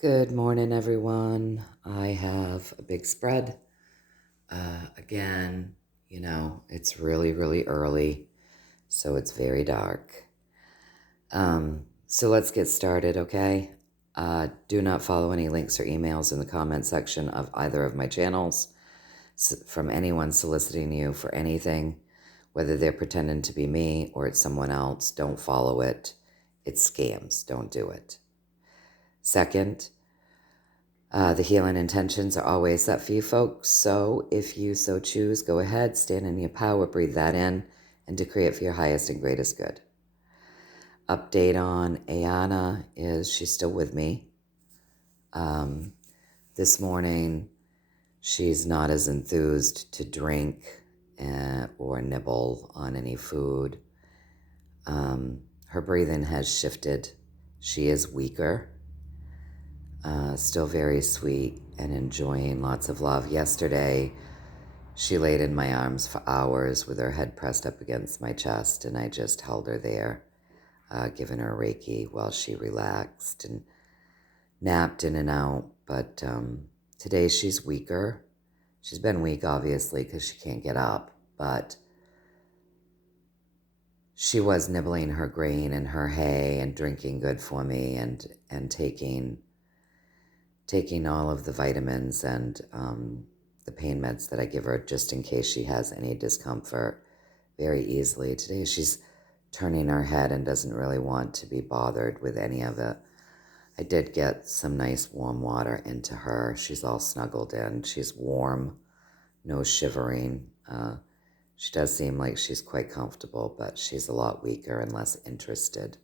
Good morning, everyone. I have a big spread. Again, it's really, really early, so it's very dark. So let's get started, okay? Do not follow any links or emails in the comment section of either of my channels from anyone soliciting you for anything, whether they're pretending to be me or it's someone else. Don't follow it. It's scams. Don't do it. Second, the healing intentions are always set for you folks, so if you so choose, go ahead, stand in your power, breathe that in, and decree it for your highest and greatest good. Update on Ayana is she's still with me. This morning, she's not as enthused to drink or nibble on any food. Her breathing has shifted. She is weaker. Still very sweet and enjoying lots of love. Yesterday, she laid in my arms for hours with her head pressed up against my chest, and I just held her there, giving her Reiki while she relaxed and napped in and out. But today she's weaker. She's been weak, obviously, because she can't get up, but she was nibbling her grain and her hay and drinking good for me and taking all of the vitamins and the pain meds that I give her just in case she has any discomfort very easily. Today she's turning her head and doesn't really want to be bothered with any of it. I did get some nice warm water into her. She's all snuggled in. She's warm, no shivering. She does seem like she's quite comfortable, but she's a lot weaker and less interested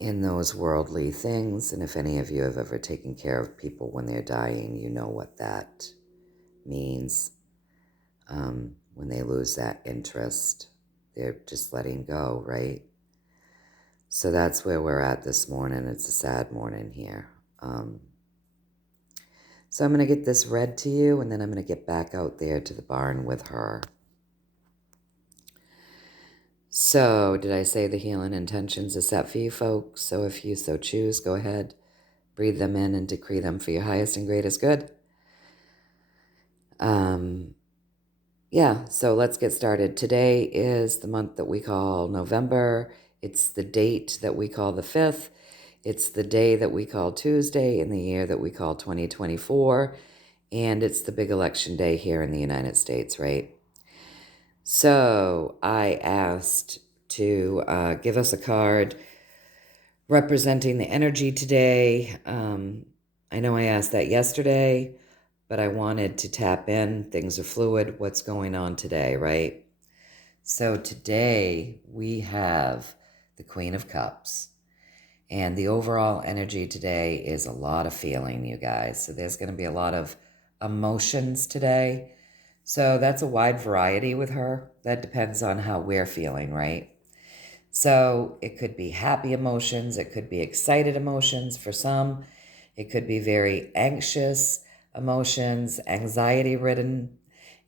in those worldly things. And if any of you have ever taken care of people when they're dying, you know what that means. When they lose that interest, they're just letting go, right? So that's where we're at this morning. It's a sad morning here. So I'm going to get this read to you, and then I'm going to get back out there to the barn with her. So, did I say the healing intentions are set for you folks? So if you so choose, go ahead, breathe them in and decree them for your highest and greatest good. So let's get started. Today is the month that we call November. It's the date that we call the 5th. It's the day that we call Tuesday in the year that we call 2024. And it's the big election day here in the United States, right? So I asked to give us a card representing the energy today. I know I asked that yesterday, but I wanted to tap in. Things are fluid. What's going on today, right? So today we have the Queen of Cups. And the overall energy today is a lot of feeling, you guys. So there's going to be a lot of emotions today. So that's a wide variety with her. That depends on how we're feeling, right? So it could be happy emotions. It could be excited emotions for some. It could be very anxious emotions, anxiety-ridden.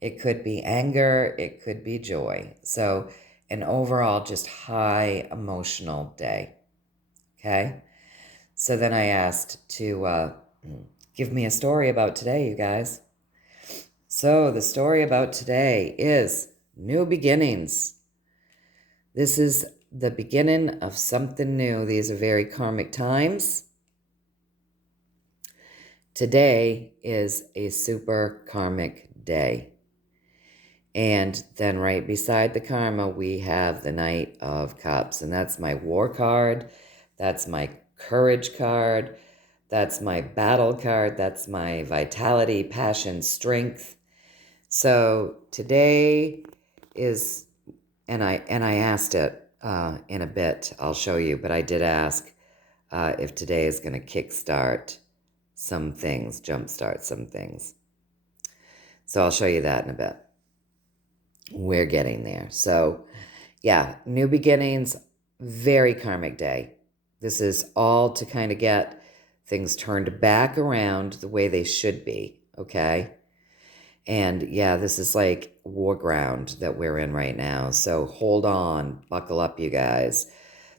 It could be anger. It could be joy. So an overall just high emotional day. Okay? So then I asked to give me a story about today, you guys. So the story about today is new beginnings. This is the beginning of something new. These are very karmic times. Today is a super karmic day. And then right beside the karma, we have the Knight of Cups. And that's my war card. That's my courage card. That's my battle card. That's my vitality, passion, strength. So today is, and I asked it in a bit, I'll show you, but I did ask if today is going to kickstart some things, jumpstart some things. So I'll show you that in a bit. We're getting there. So yeah, new beginnings, very karmic day. This is all to kind of get things turned back around the way they should be, okay? And yeah, this is like war ground that we're in right now. So hold on, buckle up, you guys.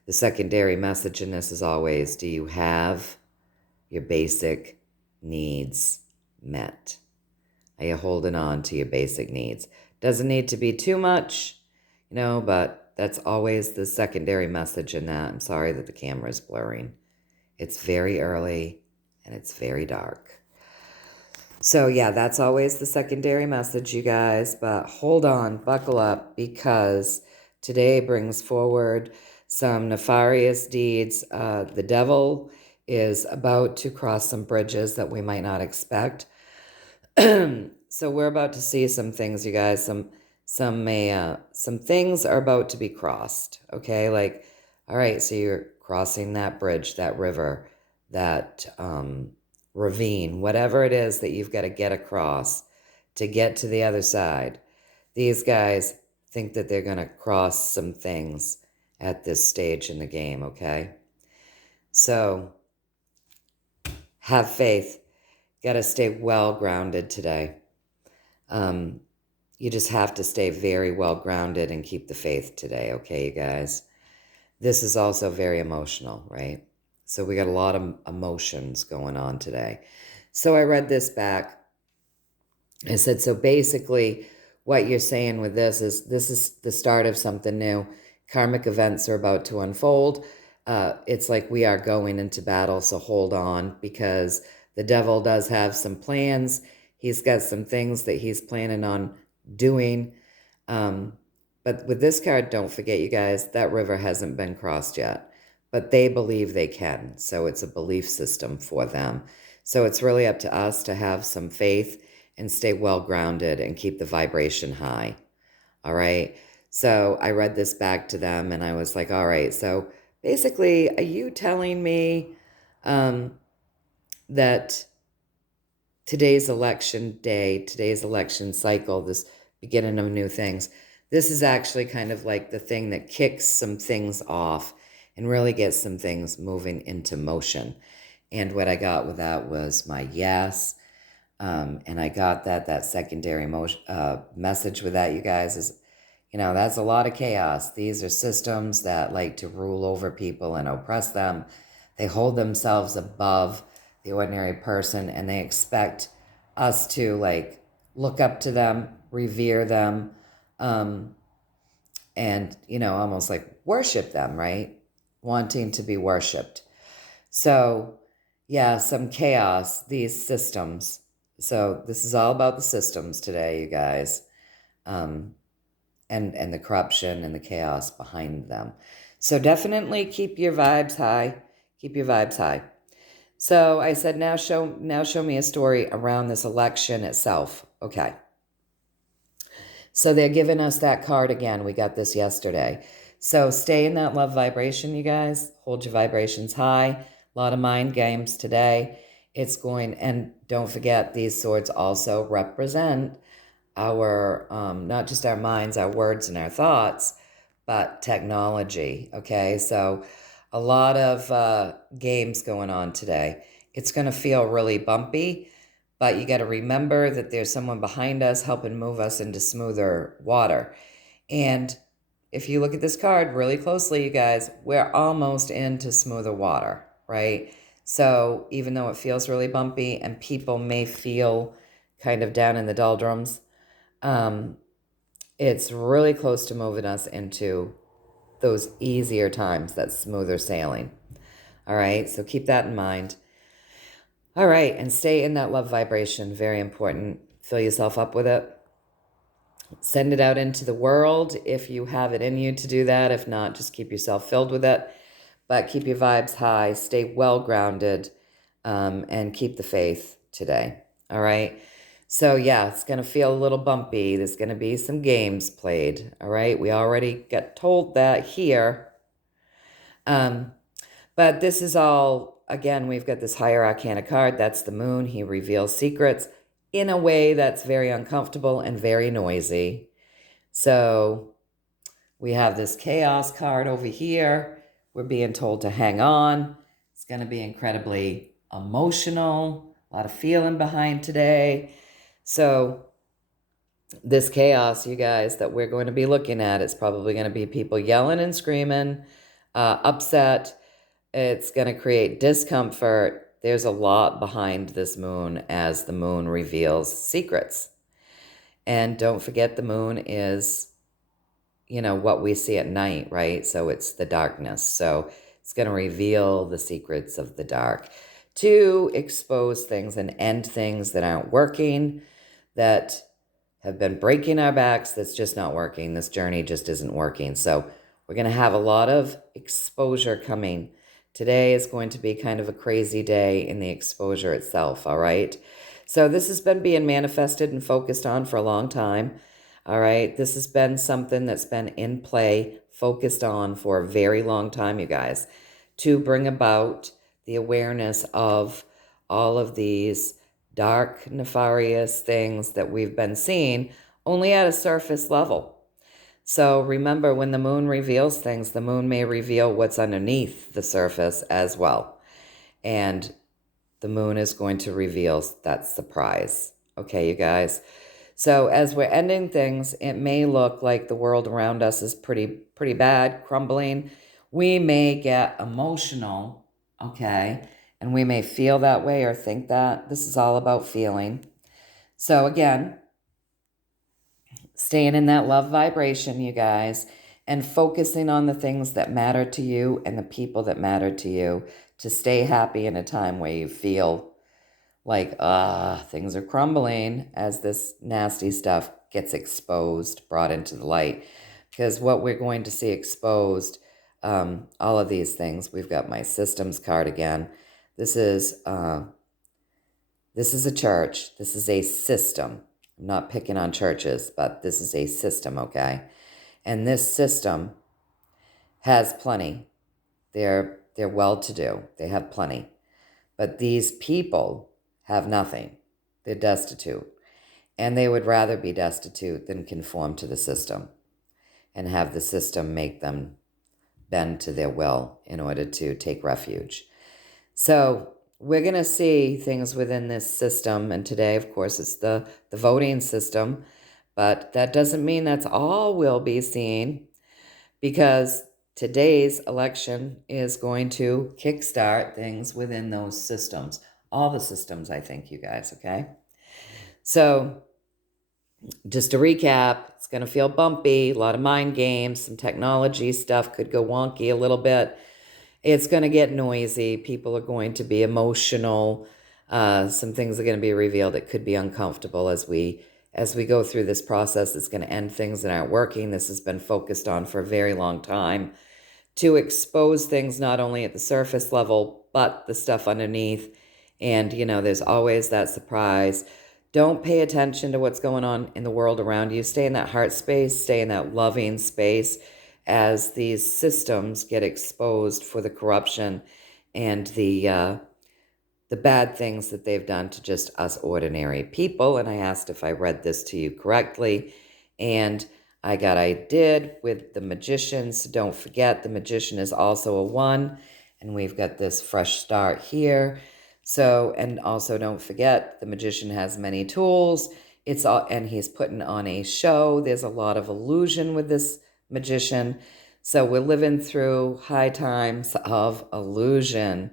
The secondary message in this is always, do you have your basic needs met? Are you holding on to your basic needs? Doesn't need to be too much, but that's always the secondary message in that. I'm sorry that the camera is blurring. It's very early and it's very dark. So yeah, that's always the secondary message, you guys. But hold on, buckle up, because today brings forward some nefarious deeds. The devil is about to cross some bridges that we might not expect. So we're about to see some things, you guys. Some things are about to be crossed. Okay, like, all right, so you're crossing that bridge, that river, that ravine, whatever it is that you've got to get across to get to the other side. These guys think that they're going to cross some things at this stage in the game. Okay, so have faith. Got to stay well grounded today. You just have to stay very well grounded and keep the faith today, okay, you guys? This is also very emotional, right? So we got a lot of emotions going on today. So I read this back. I said, so basically what you're saying with this is the start of something new. Karmic events are about to unfold. It's like we are going into battle, so hold on, because the devil does have some plans. He's got some things that he's planning on doing. But with this card, don't forget, you guys, that river hasn't been crossed yet. But they believe they can, so it's a belief system for them. So it's really up to us to have some faith and stay well grounded and keep the vibration high. All right? So I read this back to them and I was like, all right, so basically, are you telling me that today's election day, today's election cycle, this beginning of new things, this is actually kind of like the thing that kicks some things off and really gets some things moving into motion? And what I got with that was my yes. And I got that secondary message with that, you guys, is, that's a lot of chaos. These are systems that like to rule over people and oppress them. They hold themselves above the ordinary person, and they expect us to like look up to them, revere them, and, almost like worship them, right? Wanting to be worshipped. So, yeah, some chaos, these systems. So this is all about the systems today, you guys, and the corruption and the chaos behind them. So definitely keep your vibes high. Keep your vibes high. So I said, now show me a story around this election itself. Okay. So they're giving us that card again. We got this yesterday. So stay in that love vibration, you guys. Hold your vibrations high. A lot of mind games today. And don't forget, these swords also represent our, not just our minds, our words, and our thoughts, but technology, okay? So a lot of games going on today. It's going to feel really bumpy, but you got to remember that there's someone behind us helping move us into smoother water. And if you look at this card really closely, you guys, we're almost into smoother water, right? So even though it feels really bumpy and people may feel kind of down in the doldrums, it's really close to moving us into those easier times, that smoother sailing. All right, so keep that in mind. All right, and stay in that love vibration. Very important. Fill yourself up with it. Send it out into the world if you have it in you to do that. If not, just keep yourself filled with it. But keep your vibes high, stay well grounded, and keep the faith today. All right? So, yeah, it's going to feel a little bumpy. There's going to be some games played. All right? We already got told that here. But this is all, again, we've got this higher arcana card. That's the moon. He reveals secrets in a way that's very uncomfortable and very noisy. So we have this chaos card over here. We're being told to hang on. It's going to be incredibly emotional, a lot of feeling behind today. So this chaos, you guys, that we're going to be looking at, it's probably going to be people yelling and screaming, upset. It's going to create discomfort. there's a lot behind this moon as the moon reveals secrets. And don't forget, the moon is, what we see at night, right? So it's the darkness. So it's going to reveal the secrets of the dark to expose things and end things that aren't working, that have been breaking our backs, that's just not working. This journey just isn't working. So we're going to have a lot of exposure coming. Today is going to be kind of a crazy day in the exposure itself, all right? So this has been being manifested and focused on for a long time, all right? This has been something that's been in play, focused on for a very long time, you guys, to bring about the awareness of all of these dark, nefarious things that we've been seeing only at a surface level. So remember, when the moon reveals things, the moon may reveal what's underneath the surface as well. And the moon is going to reveal that surprise. Okay, you guys? So as we're ending things, it may look like the world around us is pretty bad, crumbling. We may get emotional, okay? And we may feel that way or think that. This is all about feeling. So again, staying in that love vibration, you guys, and focusing on the things that matter to you and the people that matter to you, to stay happy in a time where you feel like, things are crumbling as this nasty stuff gets exposed, brought into the light. Because what we're going to see exposed, all of these things, we've got my systems card again. This is a church. This is a system. I'm not picking on churches, but this is a system, okay? And this system has plenty. They're well-to-do. They have plenty. But these people have nothing. They're destitute. And they would rather be destitute than conform to the system and have the system make them bend to their will in order to take refuge. So we're going to see things within this system. And today, of course, it's the voting system. But that doesn't mean that's all we'll be seeing, because today's election is going to kickstart things within those systems. All the systems, I think, you guys, okay? So just to recap, it's going to feel bumpy, a lot of mind games, some technology stuff could go wonky a little bit. It's going to get noisy. People are going to be emotional. Some things are going to be revealed that could be uncomfortable as we go through this process. It's going to end things that aren't working. This has been focused on for a very long time, to expose things not only at the surface level, but the stuff underneath. And, there's always that surprise. Don't pay attention to what's going on in the world around you. Stay in that heart space, stay in that loving space as these systems get exposed for the corruption and the bad things that they've done to just us ordinary people. And I asked if I read this to you correctly, and I did with the magician. So don't forget, the magician is also a 1, and we've got this fresh start here. So, and also don't forget, the magician has many tools. And he's putting on a show. There's a lot of illusion with this magician. So we're living through high times of illusion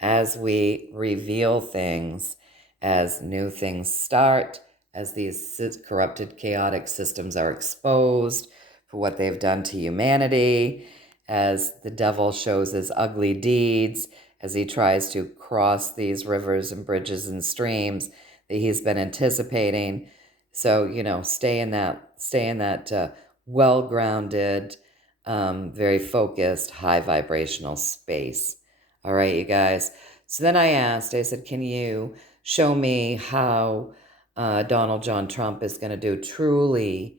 as we reveal things, as new things start, as these corrupted, chaotic systems are exposed for what they've done to humanity, as the devil shows his ugly deeds, as he tries to cross these rivers and bridges and streams that he's been anticipating. So, stay in that well-grounded, very focused, high vibrational space. All right, you guys. So then I said, can you show me how Donald John Trump is going to do truly,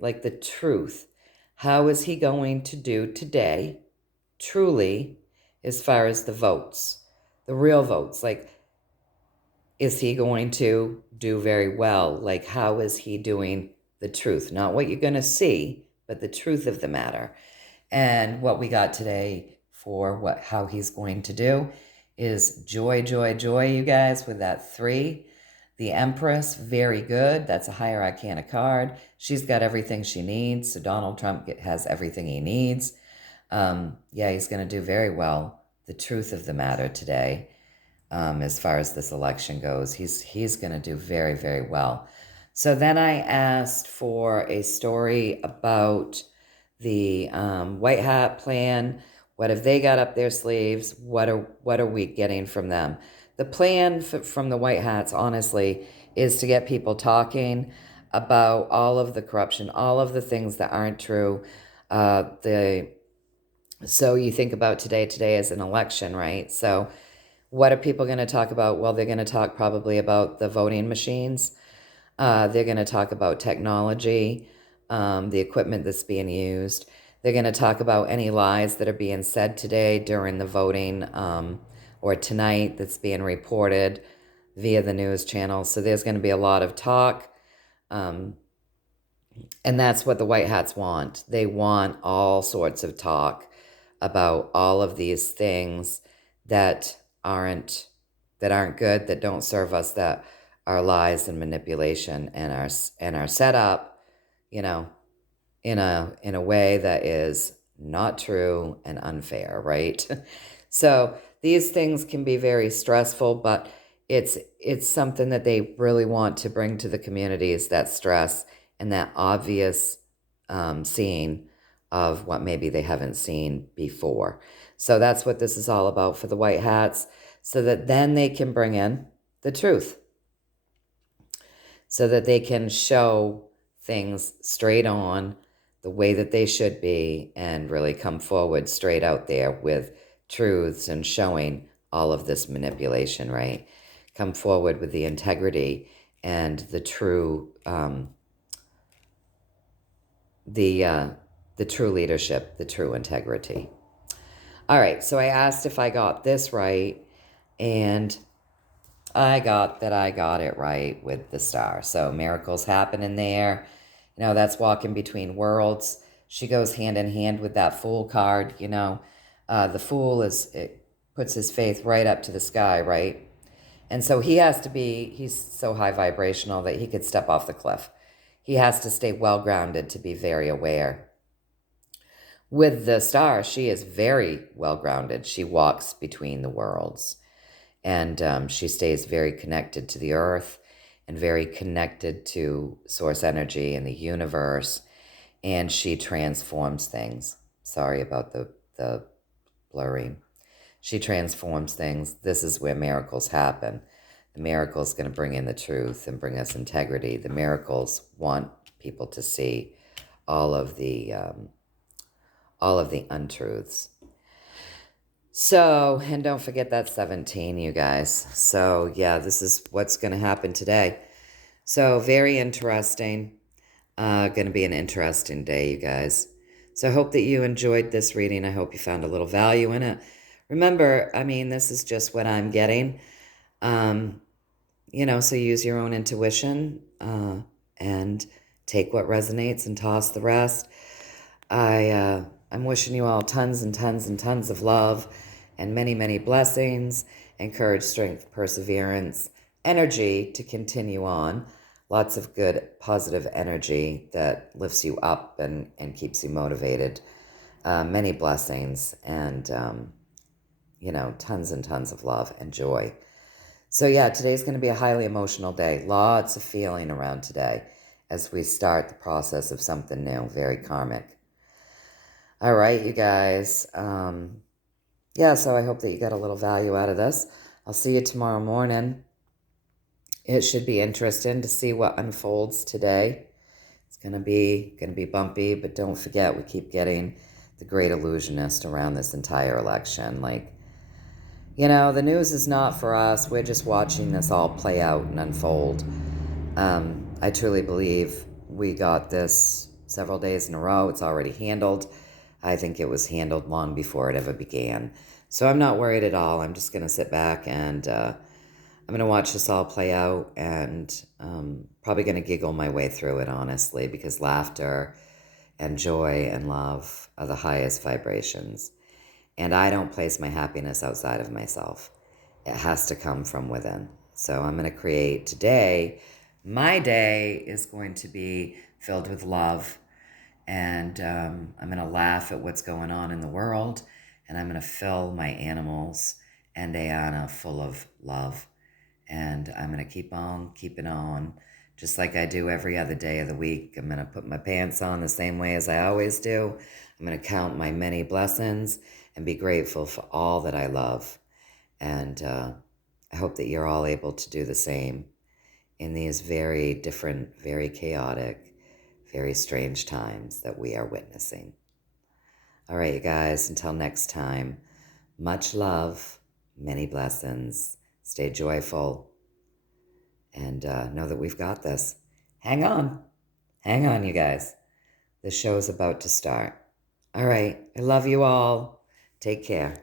like the truth? How is he going to do today, truly, as far as the votes, the real votes? Like, is he going to do very well? Like, how is he doing the truth? Not what you're going to see, but the truth of the matter. And what we got today for how he's going to do is joy, joy, joy, you guys, with that 3. The Empress, very good. That's a higher arcana card. She's got everything she needs. So Donald Trump has everything he needs. He's going to do very well. The truth of the matter today. as far as this election goes. He's going to do very, very well. So then I asked for a story about the White Hat plan. What have they got up their sleeves? What are we getting from them? The plan from the White Hats, honestly, is to get people talking about all of the corruption, all of the things that aren't true. So you think about today. Today is an election, right? So what are people going to talk about? Well, they're going to talk probably about the voting machines. They're going to talk about technology, the equipment that's being used. They're going to talk about any lies that are being said today during the voting or tonight that's being reported via the news channels. So there's going to be a lot of talk. And that's what the White Hats want. They want all sorts of talk about all of these things that aren't good, that don't serve us, that are lies and manipulation, and are set up, you know, in a way that is not true and unfair, right? So these things can be very stressful, but it's something that they really want to bring to the communities, that stress and that obvious seeing of what maybe they haven't seen before. So that's what this is all about for the White Hats, so that then they can bring in the truth, so that they can show things straight on the way that they should be and really come forward straight out there with truths and showing all of this manipulation, right? Come forward with the integrity and the true, the true leadership, the true integrity. All right, so I asked if I got this right, and I got it right with the star. So miracles happen in there. You know, that's walking between worlds. She goes hand in hand with that Fool card, you know. The Fool it puts his faith right up to the sky, right? And so he's so high vibrational that he could step off the cliff. He has to stay well grounded to be very aware. With the star, she is very well grounded. She walks between the worlds. And she stays very connected to the earth and very connected to source energy and the universe. And she transforms things. Sorry about the blurring. She transforms things. This is where miracles happen. The miracle is going to bring in the truth and bring us integrity. The miracles want people to see all of the untruths. So, and don't forget that 17, you guys. So, yeah, this is what's going to happen today. So, very interesting. Going to be an interesting day, you guys. So, I hope that you enjoyed this reading. I hope you found a little value in it. Remember, I mean, this is just what I'm getting. You know, so use your own intuition and take what resonates and toss the rest. I'm wishing you all tons and tons and tons of love and many, many blessings, and courage, strength, perseverance, energy to continue on. Lots of good, positive energy that lifts you up and keeps you motivated. Many blessings and, you know, tons and tons of love and joy. So yeah, today's going to be a highly emotional day. Lots of feeling around today as we start the process of something new, very karmic. All right, you guys. Yeah, so I hope that you got a little value out of this. I'll see you tomorrow morning. It should be interesting to see what unfolds today. It's gonna be bumpy, but don't forget, we keep getting the great illusionist around this entire election. Like, you know, the news is not for us. We're just watching this all play out and unfold. I truly believe we got this several days in a row. It's already handled. I think it was handled long before it ever began. So I'm not worried at all. I'm just going to sit back and I'm going to watch this all play out, and probably going to giggle my way through it, honestly, because laughter and joy and love are the highest vibrations. And I don't place my happiness outside of myself. It has to come from within. So I'm going to create today. My day is going to be filled with love, and I'm going to laugh at what's going on in the world, and I'm going to fill my animals and Ayana full of love. And I'm going to keep on keeping on, just like I do every other day of the week. I'm going to put my pants on the same way as I always do. I'm going to count my many blessings and be grateful for all that I love. And I hope that you're all able to do the same in these very different, very chaotic, very strange times that we are witnessing. All right, you guys, until next time, much love, many blessings, stay joyful, and know that we've got this. Hang on. Hang on, you guys. The show's about to start. All right, I love you all. Take care.